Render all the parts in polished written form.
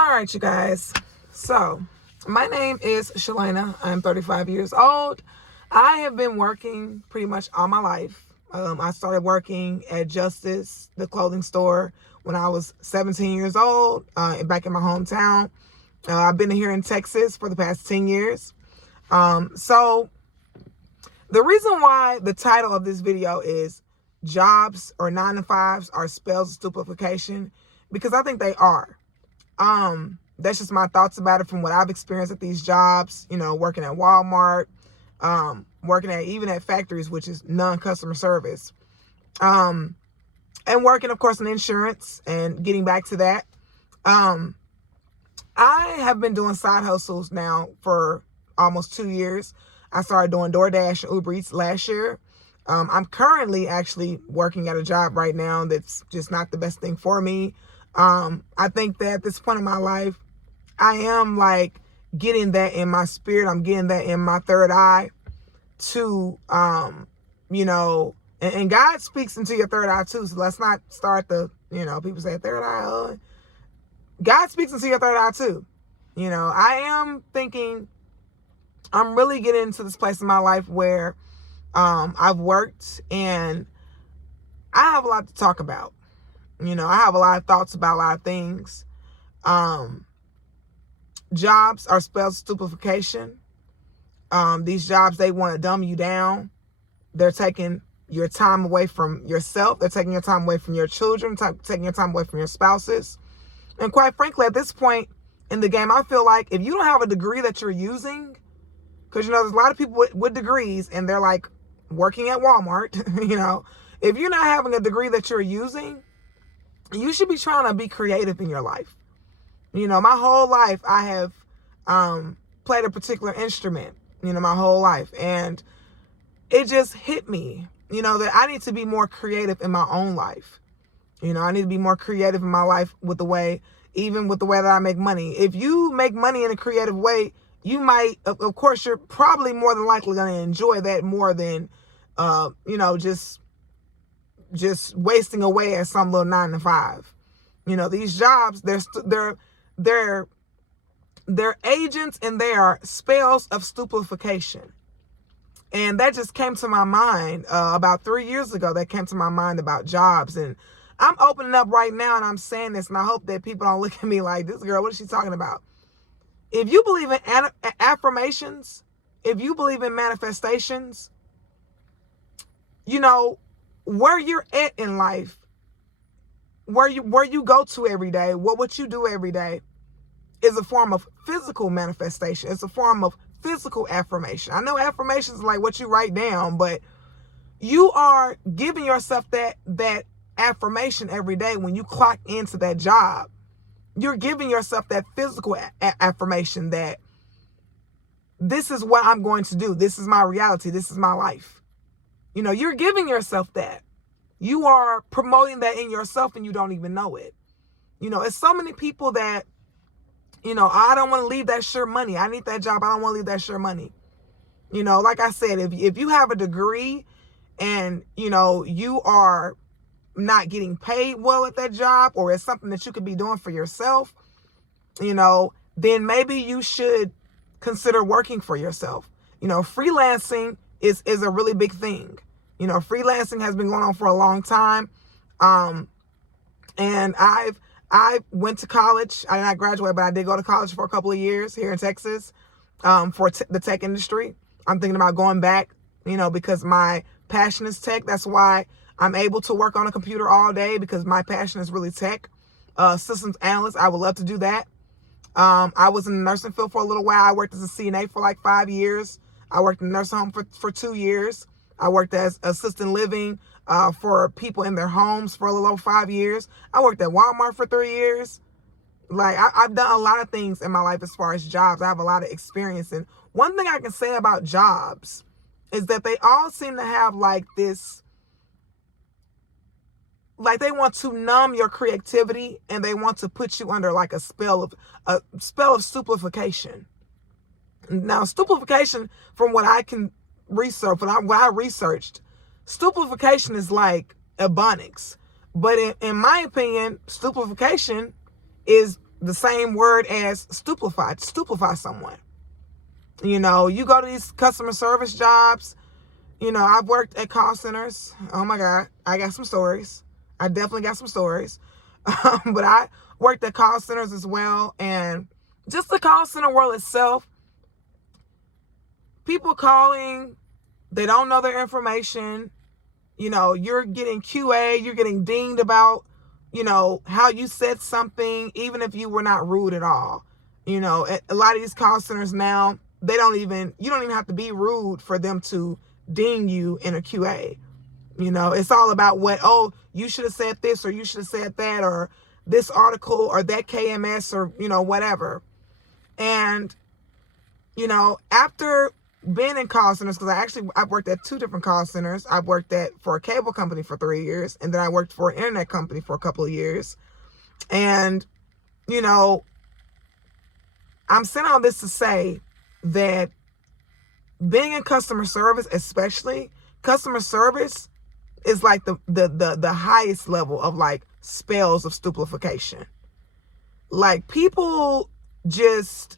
All right, you guys. So, my name is Shalana. I'm 35 years old. I have been working pretty much all my life. I started working at Justice, the clothing store, when I was 17 years old, back in my hometown. I've been here in Texas for the past 10 years. So, the reason why the title of this video is Jobs or 9 to 5s are spells of stupification, because I think they are. That's just my thoughts about it from what I've experienced at these jobs, working at Walmart, working even at factories, which is non-customer service, and working, of course, in insurance. And getting back to that, I have been doing side hustles now for almost 2 years. I started doing DoorDash and Uber Eats last year. I'm currently actually working at a job right now that's just not the best thing for me. I think that at this point in my life, I am like getting that in my spirit. I'm getting that in my third eye to, and God speaks into your third eye too. So let's not start people say third eye. God speaks into your third eye too. I am thinking I'm really getting into this place in my life where, I've worked and I have a lot to talk about. I have a lot of thoughts about a lot of things. Jobs are spelled stupification. These jobs, they want to dumb you down. They're taking your time away from yourself. They're taking your time away from your children, taking your time away from your spouses. And quite frankly, at this point in the game, I feel like if you don't have a degree that you're using, because, there's a lot of people with degrees and they're like working at Walmart, if you're not having a degree that you're using, you should be trying to be creative in your life. My whole life I have played a particular instrument, my whole life. And it just hit me, that I need to be more creative in my own life. I need to be more creative in my life with the way that I make money. If you make money in a creative way, you might, of course, you're probably more than likely going to enjoy that more than, just wasting away at some little 9 to 5. These jobs, they're agents and they are spells of stupification. And that just came to my mind about 3 years ago. That came to my mind about jobs. And I'm opening up right now and I'm saying this, and I hope that people don't look at me like, this girl, what is she talking about? If you believe in affirmations, if you believe in manifestations, where you're at in life, where you go to every day, what you do every day is a form of physical manifestation. It's a form of physical affirmation. I know affirmations are like what you write down, but you are giving yourself that affirmation every day when you clock into that job. You're giving yourself that physical affirmation that this is what I'm going to do. This is my reality. This is my life. You're giving yourself that. You are promoting that in yourself and you don't even know it. It's so many people that, I don't want to leave that sure money. I need that job. I don't want to leave that sure money. Like I said, if you have a degree and, you are not getting paid well at that job, or it's something that you could be doing for yourself, then maybe you should consider working for yourself. Freelancing is a really big thing. Freelancing has been going on for a long time. And I went to college. I did not graduate, but I did go to college for a couple of years here in Texas, for the tech industry. I'm thinking about going back, because my passion is tech. That's why I'm able to work on a computer all day, because my passion is really tech. Systems analyst, I would love to do that. I was in the nursing field for a little while. I worked as a CNA for like 5 years. I worked in a nursing home for 2 years. I worked as assisted living for people in their homes for a little over 5 years. I worked at Walmart for 3 years. Like, I've done a lot of things in my life as far as jobs. I have a lot of experience. And one thing I can say about jobs is that they all seem to have like this, like they want to numb your creativity and they want to put you under like a spell of stupefaction. Now, stupefaction, from what I can research, what I researched, stupefaction is like ebonics. But in my opinion, stupefaction is the same word as stupify someone. You know, you go to these customer service jobs. You know, I've worked at call centers. Oh my God, I got some stories. I definitely got some stories. But I worked at call centers as well. And just the call center world itself, people calling, they don't know their information. You know, you're getting QA, you're getting dinged about, you know, how you said something, even if you were not rude at all. You know, a lot of these call centers now, you don't even have to be rude for them to ding you in a QA. You know, it's all about you should have said this, or you should have said that, or this article, or that KMS, or, you know, whatever. And, you know, after being in call centers, because I've worked at 2 different call centers. I've worked for a cable company for 3 years, and then I worked for an internet company for a couple of years. And, you know, I'm saying all this to say that being in customer service, especially customer service, is like the highest level of like spells of stupification. Like, people just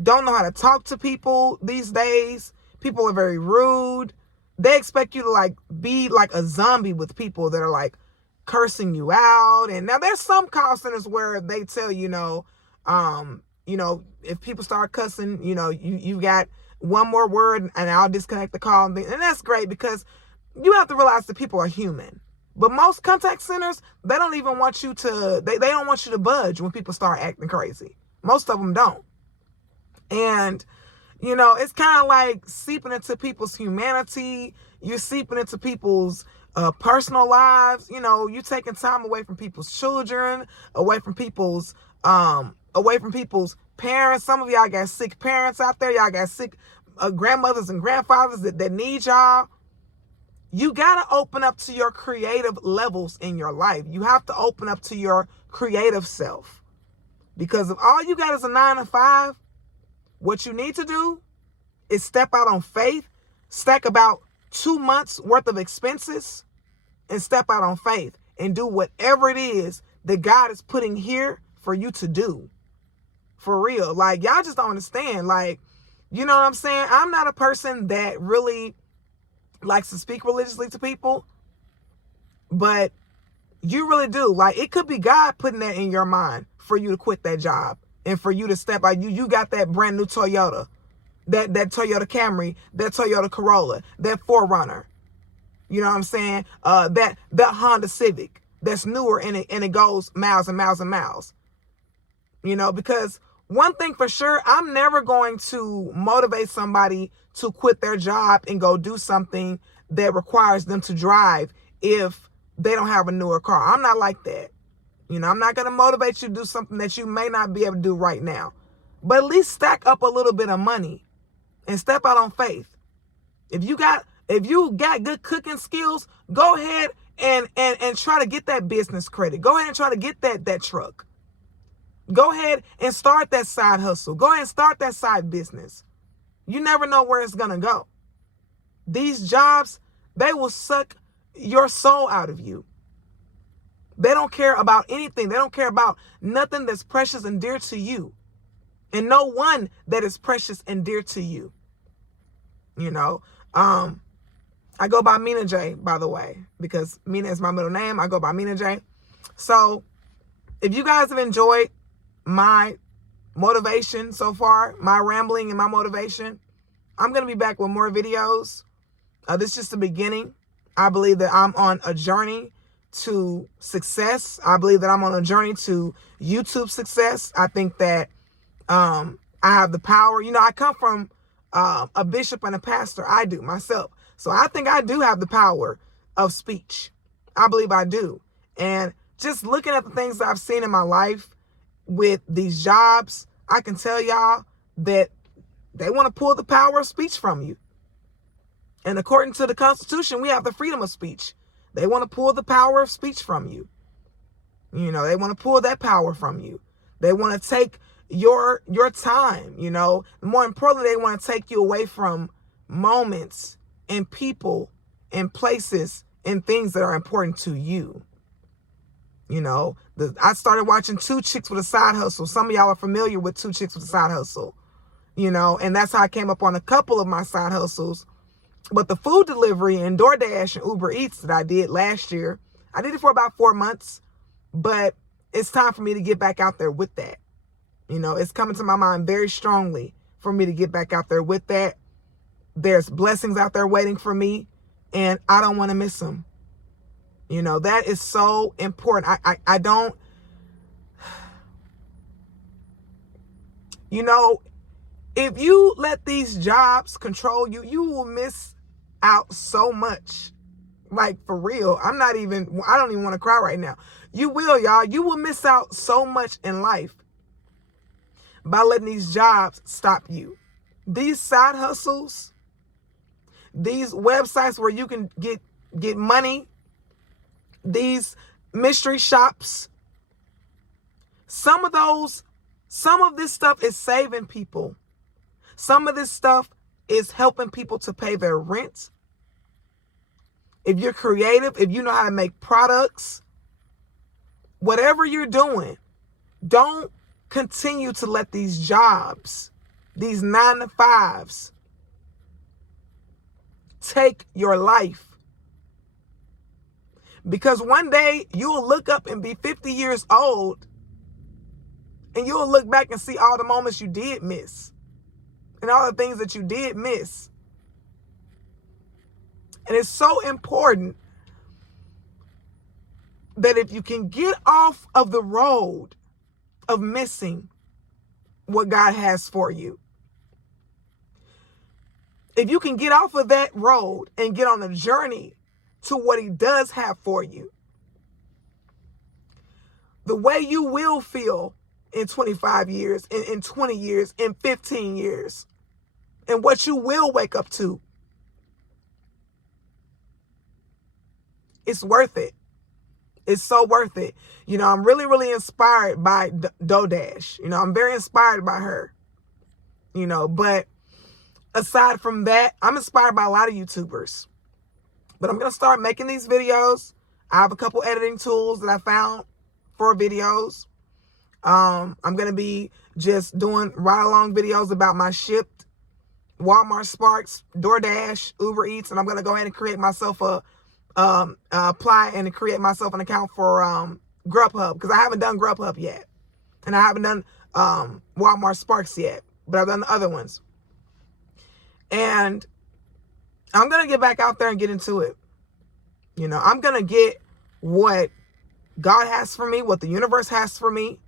don't know how to talk to people these days. People are very rude. They expect you to like be like a zombie with people that are like cursing you out. And now there's some call centers where they tell you know, if people start cussing, you know, you got one more word and I'll disconnect the call. And that's great, because you have to realize that people are human. But most contact centers, they don't even want you to, they don't want you to budge when people start acting crazy. Most of them don't. And, you know, it's kind of like seeping into people's humanity. You're seeping into people's personal lives. You know, you're taking time away from people's children, away from people's parents. Some of y'all got sick parents out there. Y'all got sick grandmothers and grandfathers that need y'all. You got to open up to your creative levels in your life. You have to open up to your creative self. Because if all you got is a 9 to 5, what you need to do is step out on faith, stack about 2 months worth of expenses, and step out on faith and do whatever it is that God is putting here for you to do. For real. Like, y'all just don't understand. Like, you know what I'm saying? I'm not a person that really likes to speak religiously to people, but you really do. Like, it could be God putting that in your mind for you to quit that job and for you to step out. You got that brand new Toyota, that Toyota Camry, that Toyota Corolla, that 4Runner. You know what I'm saying? That Honda Civic that's newer, and it goes miles and miles and miles. You know, because one thing for sure, I'm never going to motivate somebody to quit their job and go do something that requires them to drive if they don't have a newer car. I'm not like that. You know, I'm not going to motivate you to do something that you may not be able to do right now. But at least stack up a little bit of money and step out on faith. If you got good cooking skills, go ahead and try to get that business credit. Go ahead and try to get that truck. Go ahead and start that side hustle. Go ahead and start that side business. You never know where it's going to go. These jobs, they will suck your soul out of you. They don't care about anything. They don't care about nothing that's precious and dear to you. And no one that is precious and dear to you. You know, I go by Mina J, by the way, because Mina is my middle name. I go by Mina J. So if you guys have enjoyed my motivation so far, my rambling and my motivation, I'm going to be back with more videos. This is just the beginning. I believe that I'm on a journey to success. I believe that I'm on a journey to YouTube success. I think that I have the power. You know, I come from a bishop and a pastor. I do myself. So I think I do have the power of speech. I believe I do. And just looking at the things that I've seen in my life with these jobs, I can tell y'all that they want to pull the power of speech from you. And according to the Constitution, we have the freedom of speech. They want to pull the power of speech from you. You know, they want to pull that power from you. They want to take your time, you know. More importantly, they want to take you away from moments and people and places and things that are important to you. I started watching Two Chicks with a Side Hustle. Some of y'all are familiar with Two Chicks with a Side Hustle, and that's how I came up on a couple of my side hustles. But the food delivery and DoorDash and Uber Eats that I did last year, I did it for about 4 months, but it's time for me to get back out there with that. It's coming to my mind very strongly for me to get back out there with that. There's blessings out there waiting for me, and I don't want to miss them. That is so important. I don't, if you let these jobs control you, you will miss out so much. Like, for real. I don't even want to cry right now. You will, y'all. You will miss out so much in life by letting these jobs stop you. These side hustles, these websites where you can get money, these mystery shops, some of this stuff is saving people. Some of this stuff is helping people to pay their rent. If you're creative, if you know how to make products, whatever you're doing, don't continue to let these jobs, these 9-to-5s, take your life. Because one day you'll look up and be 50 years old, and you'll look back and see all the moments you did miss and all the things that you did miss. And it's so important that if you can get off of the road of missing what God has for you, if you can get off of that road and get on a journey to what he does have for you, the way you will feel in 25 years, in 20 years, in 15 years, and what you will wake up to, it's worth it. It's so worth it. I'm really, really inspired by DoorDash. I'm very inspired by her. But aside from that, I'm inspired by a lot of YouTubers. But I'm going to start making these videos. I have a couple editing tools that I found for videos. I'm going to be just doing ride-along videos about my Shipt, Walmart Sparks, DoorDash, Uber Eats, and I'm going to go ahead and create myself apply and create myself an account for Grubhub, because I haven't done Grubhub yet, and I haven't done Walmart Sparks yet, but I've done the other ones. And I'm going to get back out there and get into it. I'm going to get what God has for me, what the universe has for me,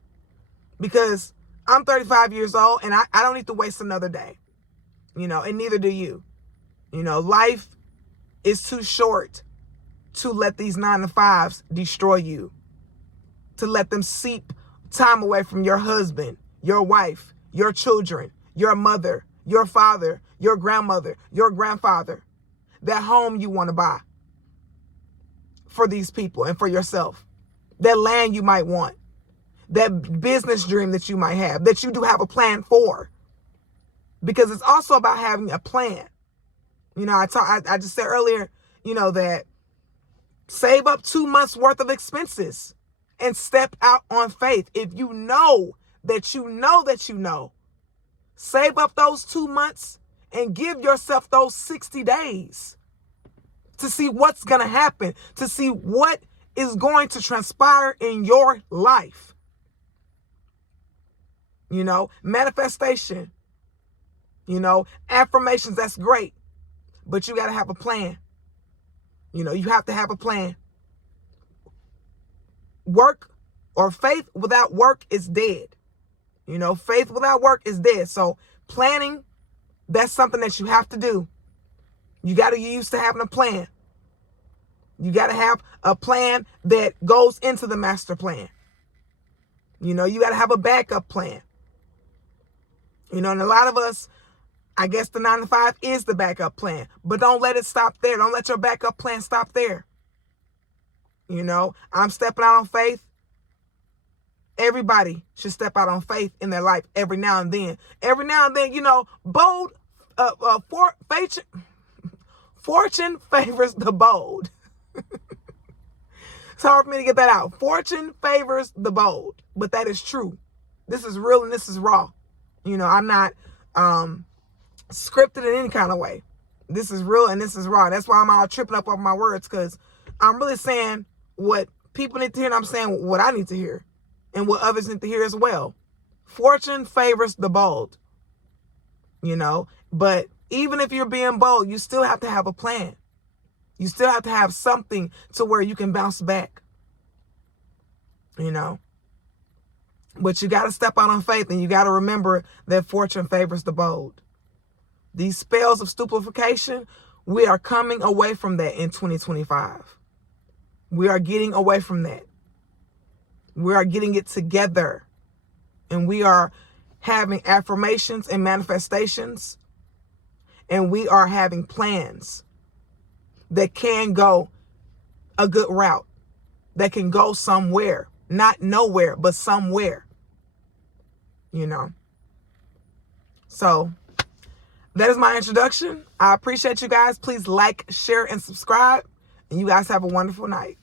because I'm 35 years old and I don't need to waste another day, and neither do you. Life is too short to let these 9-to-5s destroy you, to let them seep time away from your husband, your wife, your children, your mother, your father, your grandmother, your grandfather, that home you want to buy for these people and for yourself, that land you might want, that business dream that you might have, that you do have a plan for, because it's also about having a plan. I just said earlier, that save up 2 months worth of expenses and step out on faith. If you know that you know, save up those 2 months and give yourself those 60 days to see what's going to happen, to see what is going to transpire in your life. Manifestation, affirmations, that's great, but you got to have a plan. You have to have a plan. Work or faith without work is dead. Faith without work is dead. So planning, that's something that you have to do. You got to get used to having a plan. You got to have a plan that goes into the master plan. You got to have a backup plan. And a lot of us, I guess the 9-to-5 is the backup plan, but don't let it stop there. Don't let your backup plan stop there. I'm stepping out on faith. Everybody should step out on faith in their life every now and then. Every now and then, bold, fortune favors the bold. It's hard for me to get that out. Fortune favors the bold, but that is true. This is real and this is raw. I'm not scripted in any kind of way. This is real and this is raw. That's why I'm all tripping up over my words, because I'm really saying what people need to hear, and I'm saying what I need to hear and what others need to hear as well. Fortune favors the bold, but even if you're being bold, you still have to have a plan. You still have to have something to where you can bounce back, But you got to step out on faith, and you got to remember that fortune favors the bold. These spells of stupification, we are coming away from that in 2025. We are getting away from that. We are getting it together. And we are having affirmations and manifestations. And we are having plans that can go a good route, that can go somewhere, not nowhere, but somewhere, So that is my introduction. I appreciate you guys. Please like, share, and subscribe. And you guys have a wonderful night.